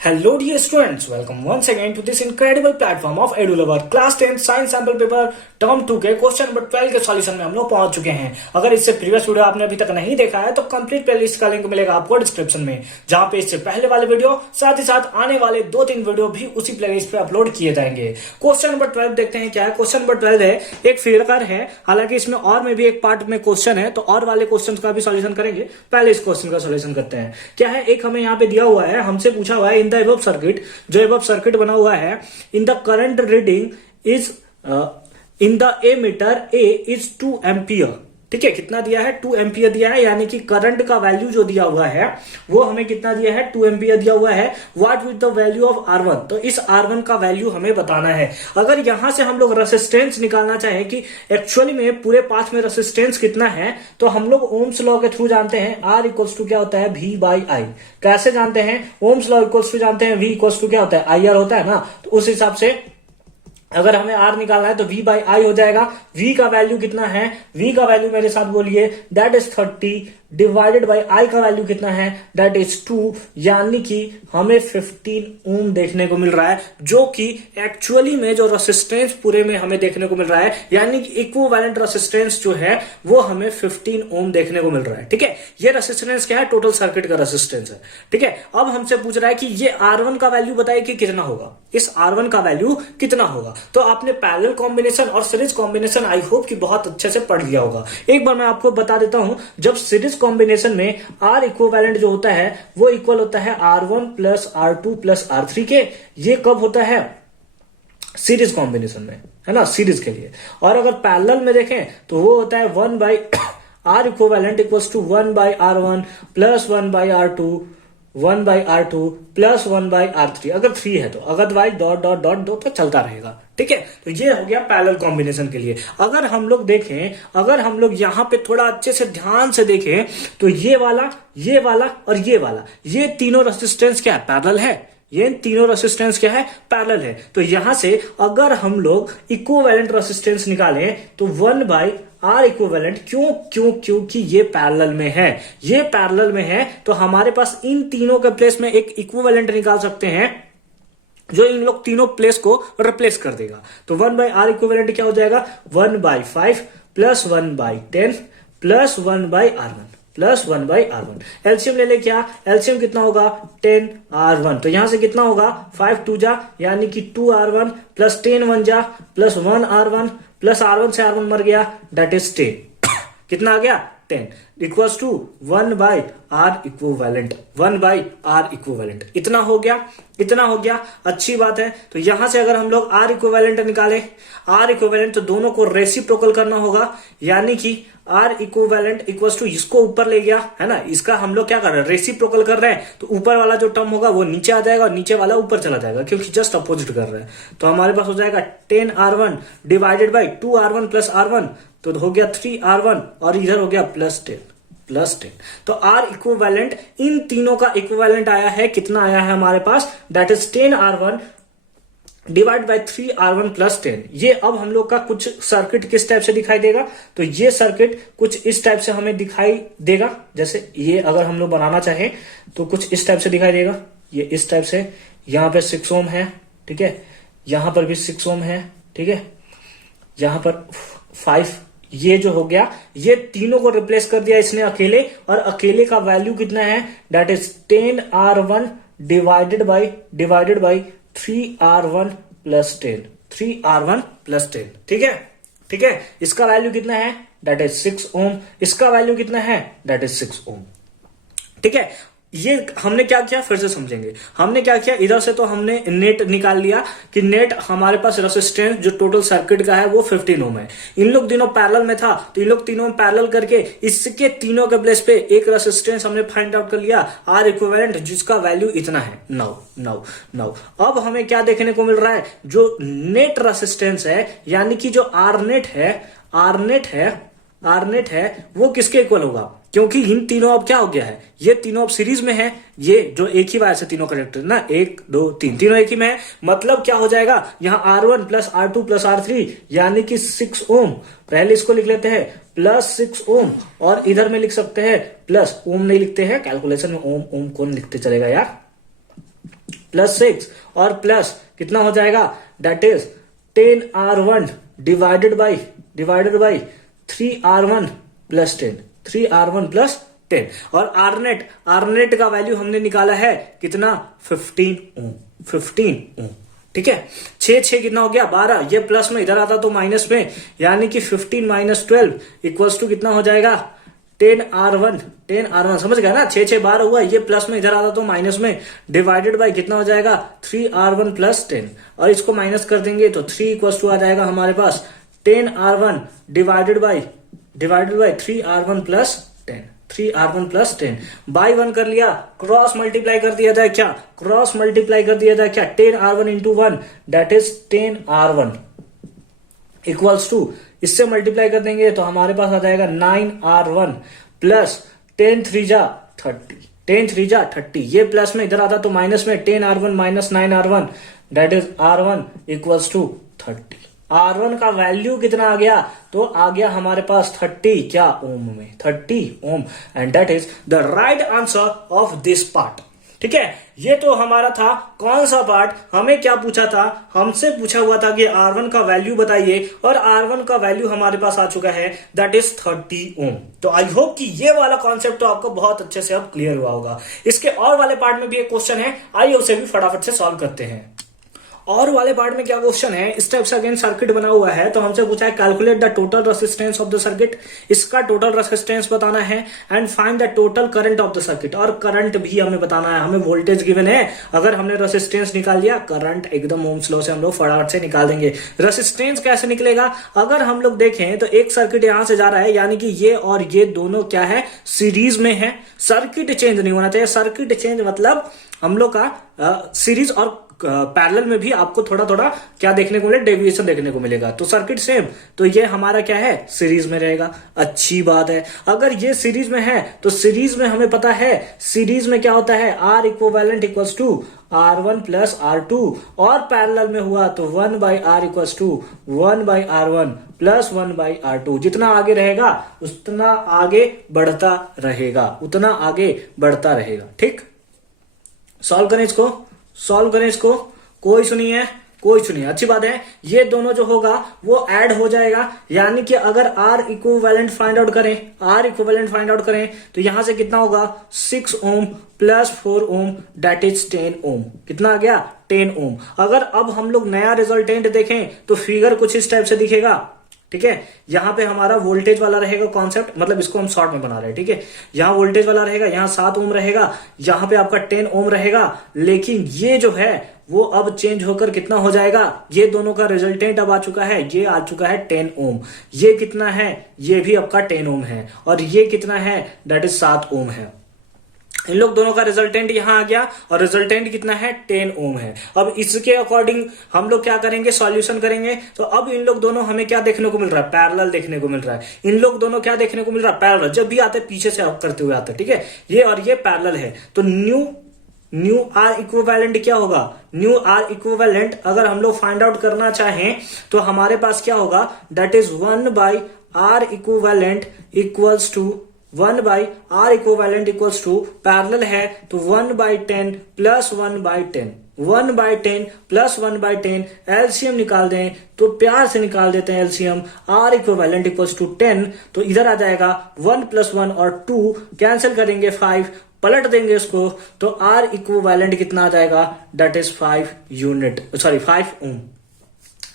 Hello dear students, welcome once again to this incredible platform of EduLover class 10 science sample paper term 2 के question number 12 के solution में हम लोग पहुंच चुके हैं। अगर इससे प्रीवियस वीडियो आपने अभी तक नहीं देखा है तो कंप्लीट प्लेलिस्ट का लिंक मिलेगा आपको डिस्क्रिप्शन में, जहां पे इससे पहले वाले वीडियो साथ ही साथ आने वाले 2-3 वीडियो भी उसी प्लेलिस्ट पे अपलोड किए जाएंगे। क्वेश्चन नंबर 12 देखते हैं क्या है। क्वेश्चन नंबर 12 है, एक फिगर है, हालांकि इसमें और में भी एक पार्ट में क्वेश्चन है, तो और वाले क्वेश्चन का भी सॉल्यूशन करेंगे। पहले इस क्वेश्चन का सॉल्यूशन करते हैं। क्या है, एक हमें यहाँ पे दिया हुआ है, हमसे पूछा हुआ है इन द एबव सर्किट, जो एबव सर्किट बना हुआ है, in the current reading is in the ammeter A is 2 ampere. ठीक है, कितना दिया है? 2 एम्पियर दिया है, यानी कि करंट का वैल्यू जो दिया हुआ है वो हमें कितना दिया है? 2 एम्पियर दिया हुआ है। What with the value of R1, तो इस R1 का वैल्यू हमें बताना है। अगर यहां से हम लोग रेसिस्टेंस निकालना चाहें कि एक्चुअली में पूरे पाथ में रेसिस्टेंस कितना है, तो हम लोग ओम्स लॉ के थ्रू जानते हैं R इक्वल्स टू क्या होता है? V/I। कैसे जानते हैं? ओम्स लॉ इक्वल्स टू जानते हैं V इक्वल्स टू क्या होता है? IR होता है ना, तो उस हिसाब से अगर हमें R निकालना है तो V/I हो जाएगा। V का वैल्यू कितना है? V का वैल्यू मेरे साथ बोलिए, that is 30 divided by I का वैल्यू कितना है? दैट इज 2, यानी कि हमें 15 ओम देखने को मिल रहा है, जो कि एक्चुअली में जो रेसिस्टेंस पूरे में हमें देखने को मिल रहा है, यानी कि इक्विवेलेंट रेसिस्टेंस जो है वो हमें 15 ओम देखने को मिल रहा है। ठीक है, ये रेसिस्टेंस क्या है? टोटल सर्किट का रेसिस्टेंस है। ठीक है, अब हमसे पूछ रहा है कि ये R1 का वैल्यू बताइए कि कितना होगा। इस R1 का वैल्यू कितना होगा? तो आपने पैरेलल कॉम्बिनेशन और सीरीज कॉम्बिनेशन आई होप कि बहुत अच्छे से पढ़ लिया होगा। एक बार मैं आपको बता देता हूं, जब सीरीज कॉम्बिनेशन में R इक्विवेलेंट जो होता है वो इक्वल होता है R1 plus R2 plus R3 के। ये कब होता है? सीरीज कॉम्बिनेशन में, है ना, सीरीज के लिए। और अगर पैरेलल में देखें तो वो होता है 1 by R equivalent equals to 1 by R1 plus 1 by R2 1 by R2 plus 1 by R3, अगर 3 है तो, अदरवाइज डॉट डॉट डॉट दो तो चलता रहेगा। ठीक है, तो ये हो गया पैरेलल कॉम्बिनेशन के लिए। अगर हम लोग देखें, अगर हम लोग यहां पे थोड़ा अच्छे से ध्यान से देखें तो ये वाला और ये वाला, ये तीनों रेसिस्टेंस क्या है? पैरेलल है। ये तीनों रेसिस्टेंस क्या है? पैरेलल है। तो यहां से अगर हम लोग इक्विवेलेंट रेसिस्टेंस निकालें तो 1 बाई R इक्विवेलेंट, क्योंकि ये पैरेलल में है, ये पैरेलल में है, तो हमारे पास इन तीनों के प्लेस में एक इक्विवेलेंट निकाल सकते हैं जो इन लोग तीनों प्लेस को रिप्लेस कर देगा। तो 1 बाई R इक्विवेलेंट क्या हो जाएगा? 1 by 5 plus 1 by 10 plus 1 by R1 plus 1 by R1। LCM ले ले, क्या एलसीएम कितना होगा? 10R1। तो यहां से कितना होगा? 5 2 जा, यानी कि 2R1 प्लस 10 1 जा प्लस 1R1 प्लस R1 से R1 मर गया, दैट इज 10। कितना आ गया? 10 equals to 1 by R equivalent, 1 by R equivalent. इतना हो गया, अच्छी बात है। तो यहां से अगर हम लोग R इक्विवेलेंट निकालें, R इक्विवेलेंट, तो दोनों को रेसिप्रोकल करना होगा, यानी कि R इक्विवेलेंट इक्वल्स टू, इसको ऊपर ले गया, है ना, इसका हम लोग क्या कर रहे हैं? रेसिप्रोकल कर रहे हैं, तो ऊपर वाला जो टर्म होगा वो नीचे आ जाएगा और नीचे वाला ऊपर चला जाएगा, क्योंकि जस्ट अपोजिट कर रहे हैं। तो हमारे पास हो जाएगा 10R1 divided by 2R1 plus R1, तो हो गया 3R1 और इधर हो गया प्लस 10। तो R इक्विवेलेंट, इन तीनों का इक्विवेलेंट आया है, कितना आया है हमारे पास? That is 10R1 divide by 3R1 plus 10। ये अब हम लोग का कुछ सर्किट किस टाइप से दिखाई देगा? तो ये सर्किट कुछ इस टाइप से हमें दिखाई देगा, जैसे ये अगर हम लोग बनाना चाहें तो कुछ इस टाइप से दिखाई देगा। ये इस टाइप से, यहां पे 6 ओम है, ठीक है, यहां पर भी 6 ओम है, ठीक है, यहां पर 5, ये जो हो गया, ये तीनों को रिप्लेस कर दिया इसने अकेले, और अकेले का वैल्यू कितना है? That is 10R1 divided by 3R1 plus 10, 3R1 plus 10। ठीक है, इसका वैल्यू कितना है? दैट इज 6 ओम। इसका वैल्यू कितना है? दैट इज 6 ओम। ठीक है, ये हमने क्या किया, फिर से समझेंगे। हमने क्या किया, इधर से तो हमने नेट निकाल लिया कि नेट हमारे पास रेसिस्टेंस जो टोटल सर्किट का है वो 15 ओम है। इन लोग तीनों पैरेलल में था, तो इन लोग तीनों पैरेलल करके इसके तीनों के प्लेस पे एक रेसिस्टेंस हमने फाइंड आउट कर लिया, R इक्विवेलेंट, जिसका वैल्यू इतना है। नाउ अब हमें क्या देखने को मिल रहा है? जो नेट रेसिस्टेंस है, यानी कि जो R नेट है वो किसके इक्वल होगा? क्योंकि इन तीनों अब क्या हो गया है, ये तीनों अब सीरीज में है, ये जो एक ही वायर से तीनों कनेक्टेड ना, 1 2 3 तीनों एक ही में है। मतलब क्या हो जाएगा, यहाँ R1 plus R2 plus R3 यानी कि 6 ओम। पहले इसको लिख लेते हैं प्लस 6 ओम, और इधर में लिख सकते हैं प्लस, ओम नहीं लिखते हैं कैलकुलेशन में, ओम कौन लिखते चलेगा यार, प्लस 6 और प्लस कितना हो जाएगा, that is 10R1 divided by 3R1 plus 10, 3R1 plus 10। और आरनेट का वैल्यू हमने निकाला है कितना, 15 ओम, 15 ओम। ठीक है, 6 कितना हो गया, 12, ये प्लस में इधर आता तो माइनस में, यानी कि 15 माइनस 12 इक्वल्स टू कितना हो जाएगा, 10R1 समझ गया ना, 6 12 हुआ, ये प्लस में इधर आता तो माइनस में, डिवाइडेड बाय कितना हो जाएगा, 3R1 प्लस 10, और इसको माइनस कर देंगे तो 3 इक्वल्स टू आ जाएगा हमारे पास 10R1 divided by 3R1 plus 10, 3R1 plus 10 by 1 कर लिया, क्रॉस मल्टीप्लाई कर दिया जाए, क्या क्रॉस मल्टीप्लाई कर दिया जाए, क्या 10R1 into 1 that is 10R1 equals to, इससे मल्टीप्लाई कर देंगे तो हमारे पास आ जाएगा 9R1 प्लस 10 3 जा 30, 10 3 जा 30, ये प्लस में इधर आता तो माइनस में, 10R1 minus 9R1 that is R1 equals to 30। R1 का वैल्यू कितना आ गया, तो आ गया हमारे पास 30 क्या ओम में, 30 ohm, and that is the right answer of this part. ठीक है, ये तो हमारा था कौन सा पार्ट, हमें क्या पूछा था, हमसे पूछा हुआ था कि R1 का वैल्यू बताइए, और R1 का वैल्यू हमारे पास आ चुका है, दैट इज 30 ओम। तो आई होप कि ये वाला कॉन्सेप्ट तो आपको बहुत अच्छे से अब क्लियर हुआ होगा। इसके और वाले पार्ट में भी एक क्वेश्चन है, आइए उसे भी फटाफट से सॉल्व करते हैं। और वाले पार्ट में क्या क्वेश्चन है, इस टाइप से अगेन सर्किट बना हुआ है, तो हमसे पूछा है calculate the total resistance of the circuit, इसका टोटल रेसिस्टेंस बताना है, and find the total current of the circuit, और करंट भी हमें बताना है। हमें वोल्टेज गिवन है, अगर हमने रेसिस्टेंस निकाल लिया, करंट एकदम ओम्स लॉ से हम लोग फटाफट से निकाल देंगे। रेसिस्टेंस कैसे निकलेगा, अगर हम लोग देखें तो एक सर्किट यहां से जा रहा है, यानी कि ये और ये दोनों क्या है, सीरीज में है। सर्किट चेंज नहीं होना चाहिए, सर्किट चेंज मतलब हम लोग का सीरीज और पैरेलल में भी आपको थोड़ा थोड़ा क्या देखने को मिलेगा, डेविएशन देखने को मिलेगा। तो सर्किट सेम, तो ये हमारा क्या है, सीरीज में रहेगा, अच्छी बात है। अगर ये सीरीज में है तो सीरीज में हमें पता है, सीरीज में क्या होता है, R equivalent equals to R1 plus R2, और पैरेलल में हुआ तो 1 by R equals to 1 by R1 plus 1 by R2। जितना आगे रहेगा उतना आगे बढ़ता रहेगा, उतना आगे बढ़ता रहेगा। ठीक, सॉल्व करें इसको, कोई सुनिए, अच्छी बात है। ये दोनों जो होगा वो ऐड हो जाएगा, यानी कि अगर R इक्विवेलेंट फाइंड आउट करें तो यहां से कितना होगा, 6 ohm plus 4 ohm that is 10 ohm. कितना आ गया, 10 ओम। अगर अब हम लोग नया रिजल्टेंट देखें तो फिगर कुछ इस टाइप से दिखेगा। ठीक है, यहां पे हमारा वोल्टेज वाला रहेगा कॉन्सेप्ट, मतलब इसको हम शॉर्ट में बना रहे हैं। ठीक है, यहां वोल्टेज वाला रहेगा, यहां 7 ओम रहेगा, यहां पे आपका 10 ओम रहेगा, लेकिन ये जो है वो अब चेंज होकर कितना हो जाएगा, ये दोनों का रिजल्टेंट अब आ चुका है, ये आ चुका है 10 ओम। ये कितना है, ये भी आपका 10 ओम है, और ये कितना है, दैट इज 7 ओम है। इन लोग दोनों का रिजल्टेंट यहां आ गया, और रिजल्टेंट कितना है, 10 ओम है। अब इसके अकॉर्डिंग हम लोग क्या करेंगे, सॉल्यूशन करेंगे। तो अब इन लोग दोनों हमें क्या देखने को मिल रहा है, पैरेलल देखने को मिल रहा है। इन लोग दोनों क्या देखने को मिल रहा है, पैरेलल। जब भी आते पीछे से करते हुए आते, ठीक है, ये और ये पैरेलल है। तो न्यू आर इक्विवेलेंट क्या होगा, न्यू आर इक्विवेलेंट अगर हम लोग फाइंड आउट करना चाहें तो हमारे पास क्या होगा, that is 1 by R equivalent equals to 1 by R equivalent equals to, parallel है तो 1 by 10 plus 1 by 10, 1 by 10 plus 1 by 10। LCM निकाल दें तो प्यार से निकाल देते हैं LCM, R equivalent equals to 10, तो इधर आ जाएगा 1 प्लस 1 और 2 कैंसिल करेंगे, 5 पलट देंगे इसको, तो आर इक्विवेलेंट कितना आ जाएगा, दैट इज 5 ओम।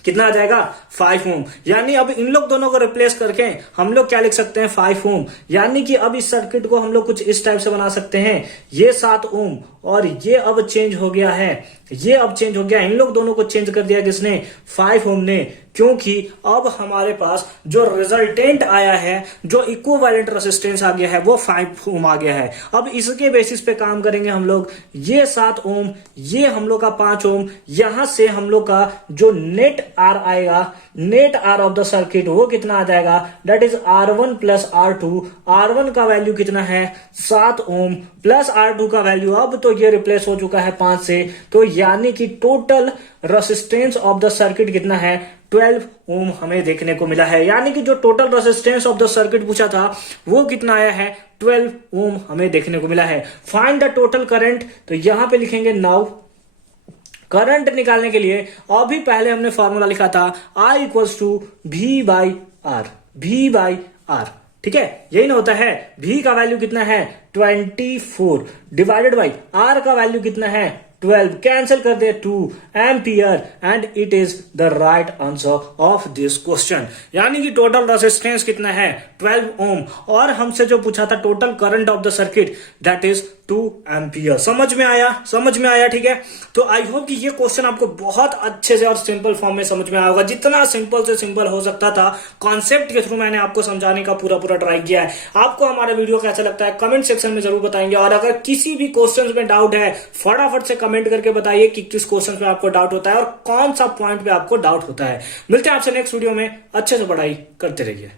कितना आ जाएगा, 5 ओम। यानी अब इन लोग दोनों को रिप्लेस करके हम लोग क्या लिख सकते हैं, 5 ओम। यानी कि अब इस सर्किट को हम लोग कुछ इस टाइप से बना सकते हैं, ये 7 ओम और ये अब चेंज हो गया है, ये अब चेंज हो गया, इन लोग दोनों को चेंज कर दिया किसने, 5 ओम ने, क्योंकि अब हमारे पास जो रिजल्टेंट आया है, जो इक्विवेलेंट रेजिस्टेंस आ गया है वो 5 ओम आ गया है। अब इसके बेसिस पे काम करेंगे हम लोग, ये 7 ओम, ये हम लोग का 5 ओम, यहां से हम लोग का जो नेट आर आएगा, net R of the circuit वो कितना आ जाएगा, that is R1 plus R2। R1 का वैल्यू कितना है, 7 ओम प्लस R2 का वैल्यू, अब तो ये रिप्लेस हो चुका है 5 से, तो यानी कि total resistance of the circuit कितना है, 12 ओम हमें देखने को मिला है। यानी कि जो total resistance of the circuit पूछा था वो कितना आया है, 12 ओम हमें देखने को मिला है। फाइंड द टोटल करंट, तो यहां पे लिखेंगे नाउ करंट निकालने के लिए अभी पहले हमने फॉर्मूला लिखा था I equals to V by R, V by R, ठीक है, यही ना होता है। V का वैल्यू कितना है 24 डिवाइडेड बाई R का वैल्यू कितना है 12, कैंसिल कर दे 2 ampere and it is the right answer of this question. यानी कि टोटल रेजिस्टेंस कितना है 12 ओम, और हमसे जो पूछा था total current of the circuit that is 2 ampere. समझ में आया, समझ में आया, ठीक है। तो आई होप कि ये क्वेश्चन आपको बहुत अच्छे से और सिंपल फॉर्म में समझ में आया होगा। जितना सिंपल से सिंपल हो सकता था कॉन्सेप्ट के थ्रू मैंने आपको समझाने का पूरा ट्राई किया है। आपको हमारा वीडियो कैसा लगता है कमेंट सेक्शन में जरूर बताएंगे, और अगर किसी भी क्वेश्चन में डाउट है फटाफट से कमेंट करके बताइए कि किस क्वेश्चन में आपको डाउट होता है और कौन सा पॉइंट पे आपको डाउट होता है। मिलते हैं आपसे नेक्स्ट वीडियो में, अच्छे से पढ़ाई करते रहिए।